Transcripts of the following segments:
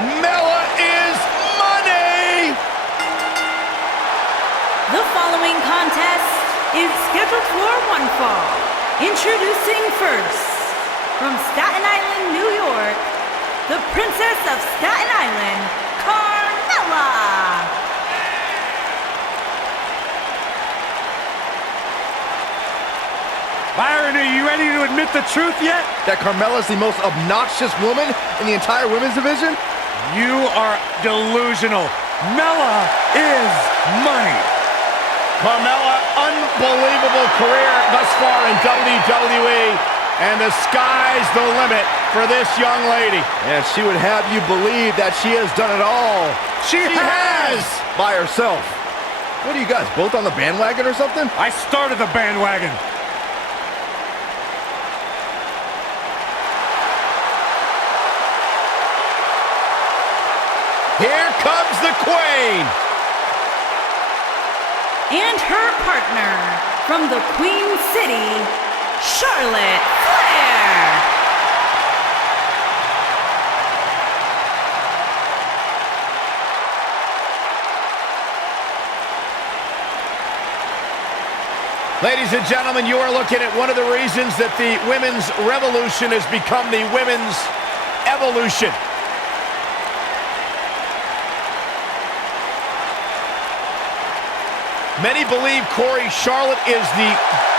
Mella is money! The following contest is scheduled for one fall. Introducing first, from Staten Island, New York, the Princess of Staten Island, Carmella. Byron, are you ready to admit the truth yet? That Carmella's the most obnoxious woman in the entire women's division? You are delusional. Mella is money. Carmella, unbelievable career thus far in WWE, and the sky's the limit for this young lady. And she would have you believe that she has done it all. She has! By herself. What are you guys, both on the bandwagon or something? I started the bandwagon. Here comes the Queen! And her partner, from the Queen City, Charlotte Flair. Ladies and gentlemen, you are looking at one of the reasons that the women's revolution has become the women's evolution. Many believe, Corey, Charlotte is the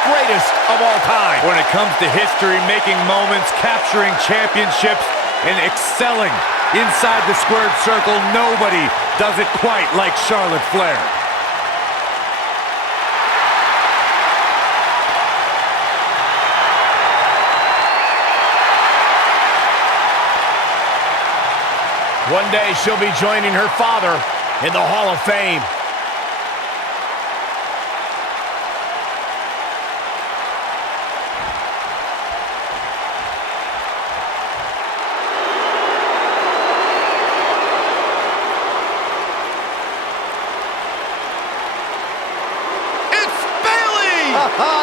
greatest of all time. When it comes to history, making moments, capturing championships, and excelling inside the squared circle, nobody does it quite like Charlotte Flair. One day she'll be joining her father in the Hall of Fame.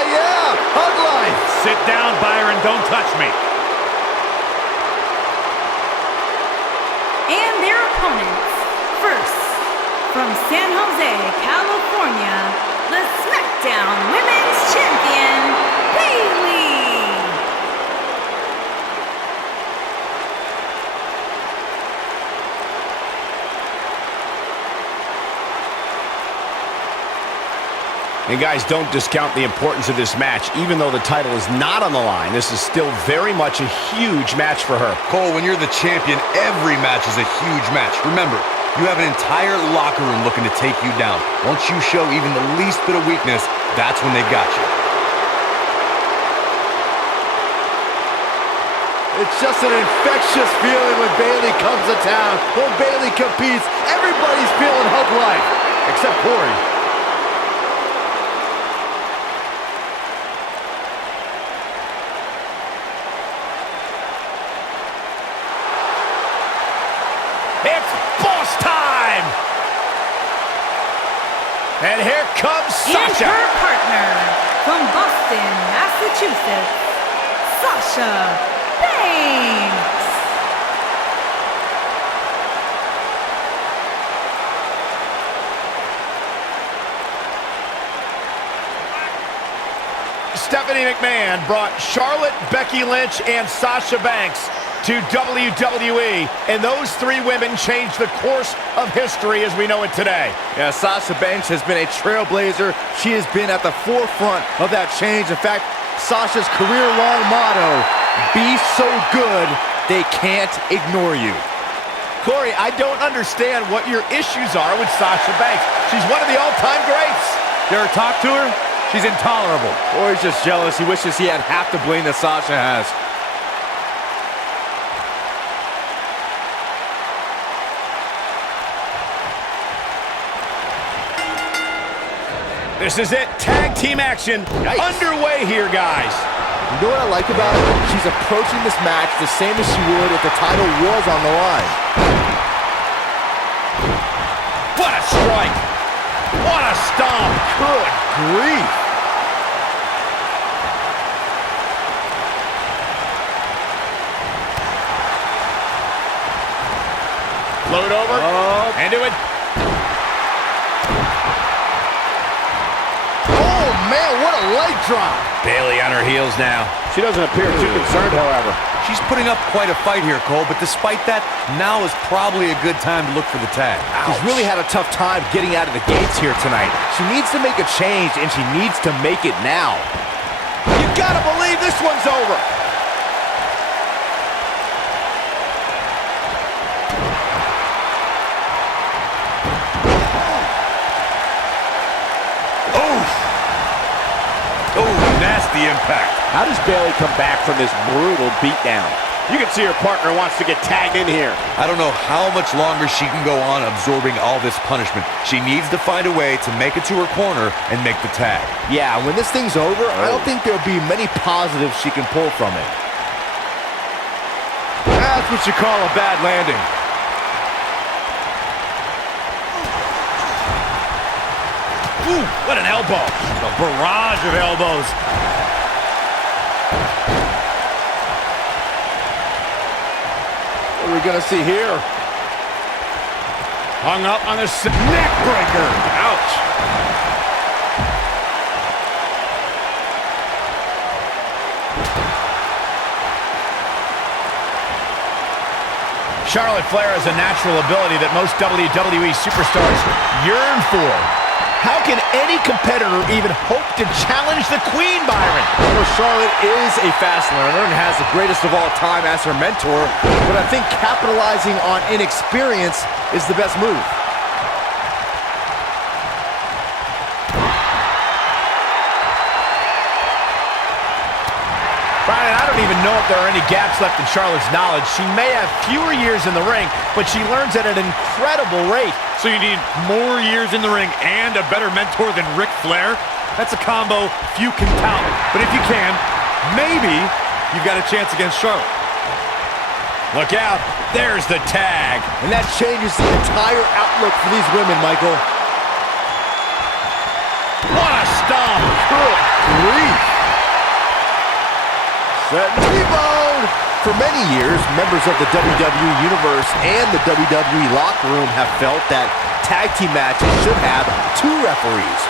Yeah, hug life. Sit down, Byron. Don't touch me. And their opponents, first, from San Jose, California, the SmackDown Women's Champion, Bayley. And guys, don't discount the importance of this match. Even though the title is not on the line, this is still very much a huge match for her. Cole, when you're the champion, every match is a huge match. Remember, you have an entire locker room looking to take you down. Once you show even the least bit of weakness, that's when they got you. It's just an infectious feeling when Bayley comes to town. When Bayley competes, everybody's feeling hug life, except Corey. It's boss time! And here comes Sasha. And her partner, from Boston, Massachusetts, Sasha Banks. Stephanie McMahon brought Charlotte, Becky Lynch, and Sasha Banks to WWE, and those three women changed the course of history as we know it today. Yeah, Sasha Banks has been a trailblazer. She has been at the forefront of that change. In fact, Sasha's career-long motto, be so good, they can't ignore you. Corey, I don't understand what your issues are with Sasha Banks. She's one of the all-time greats. You ever talk to her? She's intolerable. Corey's just jealous. He wishes he had half the bling that Sasha has. This is it. Tag team action underway here, guys. You know what I like about it? She's approaching this match the same as she would if the title was on the line. What a strike. What a stomp. Good grief. Float over. Into it. Oh, man, what a leg drop. Bayley on her heels now. She doesn't appear too concerned, however. She's putting up quite a fight here, Cole, but despite that, now is probably a good time to look for the tag. She's really had a tough time getting out of the gates here tonight. She needs to make a change, and she needs to make it now. You gotta believe this one's over. Oh, nasty impact. How does Bayley come back from this brutal beatdown? You can see her partner wants to get tagged in here. I don't know how much longer she can go on absorbing all this punishment. She needs to find a way to make it to her corner and make the tag. Yeah, when this thing's over, I don't think there'll be many positives she can pull from it. That's what you call a bad landing. Ooh, what an elbow. A barrage of elbows. What are we gonna see here? Hung up on the neck breaker. Ouch. Charlotte Flair has a natural ability that most WWE superstars yearn for. How can any competitor even hope to challenge the Queen, Byron? Well, Charlotte is a fast learner and has the greatest of all time as her mentor, but I think capitalizing on inexperience is the best move. Byron, I don't even know if there are any gaps left in Charlotte's knowledge. She may have fewer years in the ring, but she learns at an incredible rate. So you need more years in the ring and a better mentor than Ric Flair? That's a combo few can tout. But if you can, maybe you've got a chance against Charlotte. Look out. There's the tag. And that changes the entire outlook for these women, Michael. What a stomp. Good grief. Set T-bone. For many years, members of the WWE Universe and the WWE locker room have felt that tag team matches should have two referees.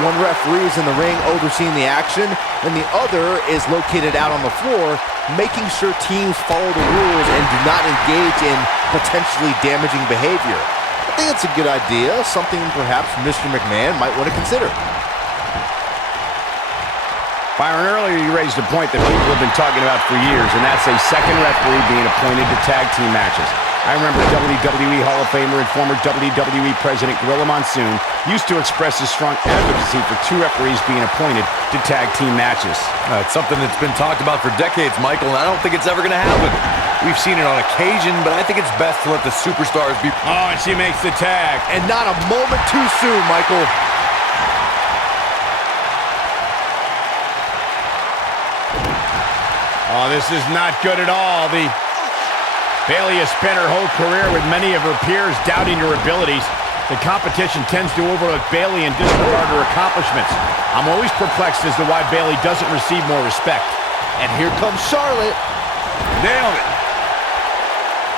One referee is in the ring overseeing the action, and the other is located out on the floor, making sure teams follow the rules and do not engage in potentially damaging behavior. I think it's a good idea, something perhaps Mr. McMahon might want to consider. Byron, earlier you raised a point that people have been talking about for years, and that's a second referee being appointed to tag team matches. I remember WWE Hall of Famer and former WWE President Gorilla Monsoon used to express his strong advocacy for two referees being appointed to tag team matches. It's something that's been talked about for decades, Michael, and I don't think it's ever going to happen. We've seen it on occasion, but I think it's best to let the superstars be... Oh, and she makes the tag. And not a moment too soon, Michael. Oh, this is not good at all. Bayley has spent her whole career with many of her peers doubting her abilities. The competition tends to overlook Bayley and disregard her accomplishments. I'm always perplexed as to why Bayley doesn't receive more respect. And here comes Charlotte. Nailed it.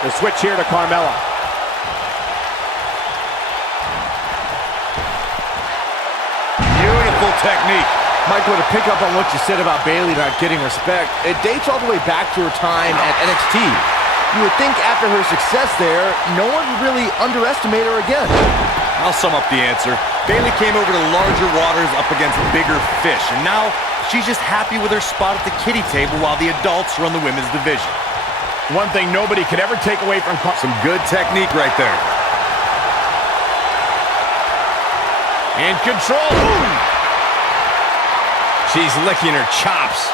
The switch here to Carmella. Beautiful technique. Michael, to pick up on what you said about Bayley not getting respect, it dates all the way back to her time at NXT. You would think after her success there, no one would really underestimate her again. I'll sum up the answer. Bayley came over to larger waters up against bigger fish, and now she's just happy with her spot at the kiddie table while the adults run the women's division. One thing nobody could ever take away from Some good technique right there. in control. Ooh. She's licking her chops.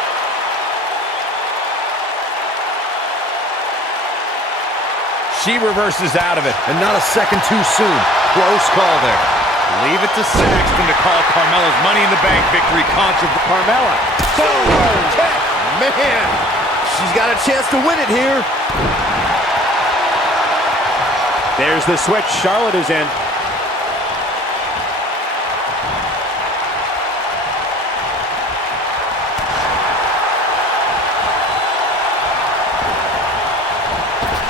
She reverses out of it. And not a second too soon. Close call there. Leave it to Saxton to call Carmella's Money in the Bank victory controversial. Carmella. Oh, man. She's got a chance to win it here. There's the switch. Charlotte is in.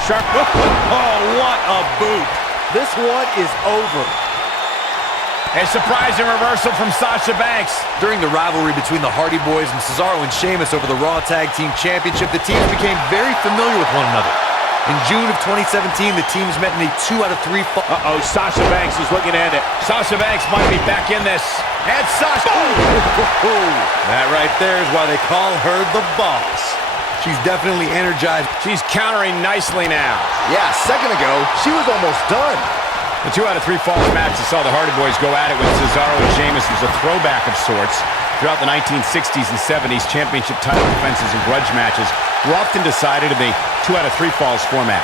Sharp. Oh, what a boot. This one is over. A surprising reversal from Sasha Banks. During the rivalry between the Hardy Boys and Cesaro and Sheamus over the Raw Tag Team Championship, the teams became very familiar with one another. In June of 2017, the teams met in a 2 out of 3 fall. Uh-oh, Sasha Banks is looking at it. Sasha Banks might be back in this. And Sasha... That right there is why they call her the Boss. She's definitely energized. She's countering nicely now. Yeah, a second ago, she was almost done. The 2 out of 3 falls match that saw the Hardy Boys go at it with Cesaro and Sheamus was a throwback of sorts. Throughout the 1960s and 70s, championship title defenses and grudge matches were often decided in the 2 out of 3 falls format.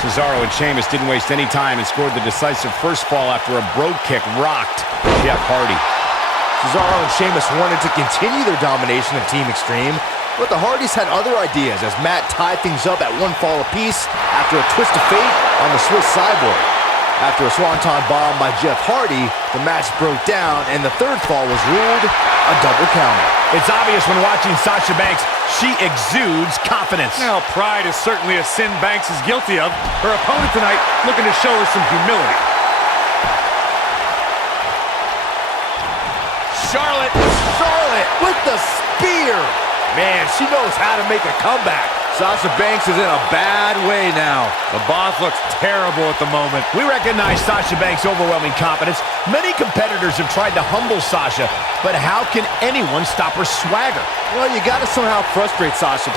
Cesaro and Sheamus didn't waste any time and scored the decisive first fall after a brogue kick rocked Jeff Hardy. Cesaro and Sheamus wanted to continue their domination of Team Extreme, but the Hardys had other ideas as Matt tied things up at 1 fall apiece after a twist of fate on the Swiss Cyborg. After a swanton bomb by Jeff Hardy, the match broke down and the 3rd fall was ruled a double counter. It's obvious when watching Sasha Banks, she exudes confidence. Now, pride is certainly a sin Banks is guilty of. Her opponent tonight looking to show her some humility. Charlotte with the spear. Man, she knows how to make a comeback. Sasha Banks is in a bad way now. The Boss looks terrible at the moment. We recognize Sasha Banks' overwhelming competence. Many competitors have tried to humble Sasha, but how can anyone stop her swagger? Well, you gotta somehow frustrate Sasha.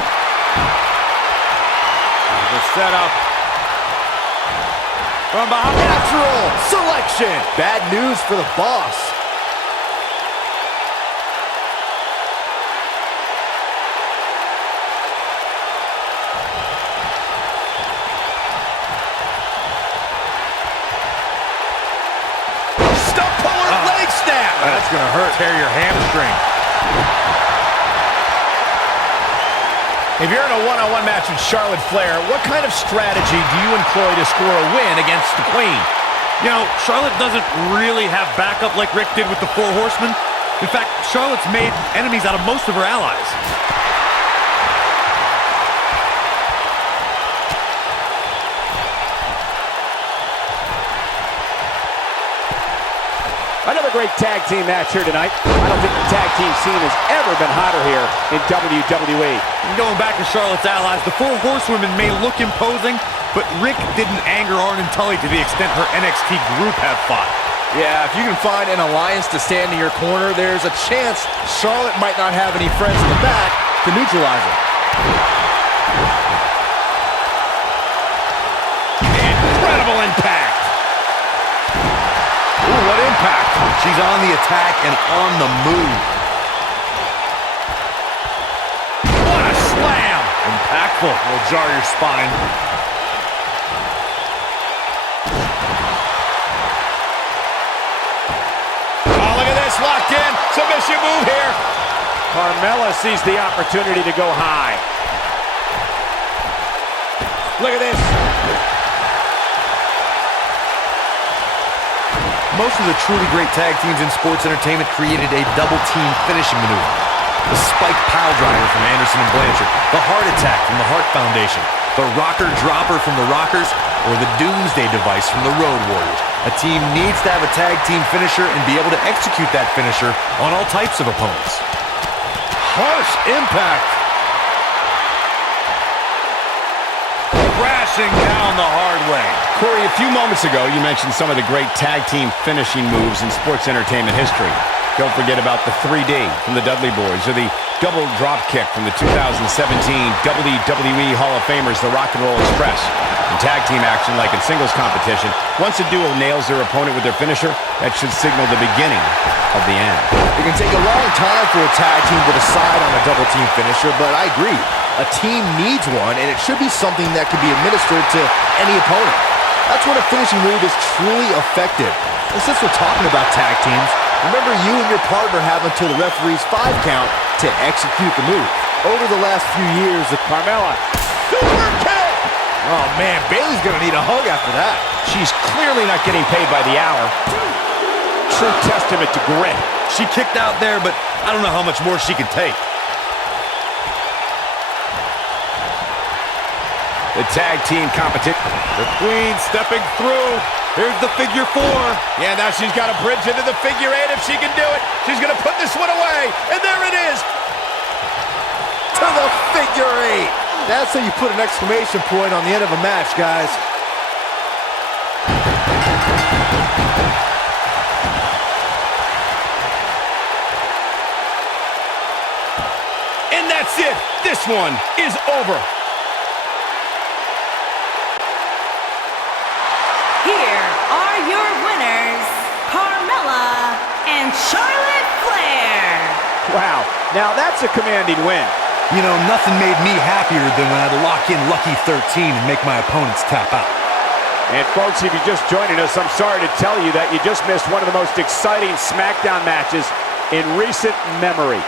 The setup. From behind. Natural selection. Bad news for the Boss. That's going to hurt. Tear your hamstring. If you're in a one-on-one match with Charlotte Flair, what kind of strategy do you employ to score a win against the Queen? You know, Charlotte doesn't really have backup like Rick did with the 4 Horsemen. In fact, Charlotte's made enemies out of most of her allies. Another great tag team match here tonight. I don't think the tag team scene has ever been hotter here in WWE. And going back to Charlotte's allies, the 4 Horsewomen may look imposing, but Rick didn't anger Arn and Tully to the extent her NXT group have fought. Yeah, if you can find an alliance to stand in your corner, there's a chance Charlotte might not have any friends in the back to neutralize her. Incredible impact. Ooh, what impact. She's on the attack and on the move. What a slam. Impactful. Will jar your spine. Oh, look at this. Locked in. Submission move here. Carmella sees the opportunity to go high. Look at this. Most of the truly great tag teams in sports entertainment created a double team finishing maneuver. The spike pile driver from Anderson and Blanchard, the heart attack from the Hart Foundation, the rocker dropper from the Rockers, or the Doomsday device from the Road Warriors. A team needs to have a tag team finisher and be able to execute that finisher on all types of opponents. Harsh impact. Crashing down the hard way. Corey, a few moments ago, you mentioned some of the great tag team finishing moves in sports entertainment history. Don't forget about the 3D from the Dudley Boys or the double drop kick from the 2017 WWE Hall of Famers, the Rock and Roll Express. In tag team action, like in singles competition, once a duo nails their opponent with their finisher, that should signal the beginning of the end. It can take a long time for a tag team to decide on a double team finisher, but I agree. A team needs one, and it should be something that can be administered to any opponent. That's when a finishing move is truly effective. And since we're talking about tag teams, remember you and your partner have until the referee's 5 count to execute the move. Over the last few years, the Carmella. super kick! Oh man, Bayley's gonna need a hug after that. She's clearly not getting paid by the hour. True testament to grit. She kicked out there, but I don't know how much more she could take. The tag team competition. The Queen stepping through. Here's the figure 4. Yeah, now she's got a bridge into the figure 8 if she can do it. She's going to put this one away. And there it is. To the figure 8. That's how you put an exclamation point on the end of a match, guys. And that's it. This one is over. Here are your winners, Carmella and Charlotte Flair. Wow, now that's a commanding win. You know, nothing made me happier than when I'd lock in Lucky 13 and make my opponents tap out. And folks, if you're just joining us, I'm sorry to tell you that you just missed one of the most exciting SmackDown matches in recent memory.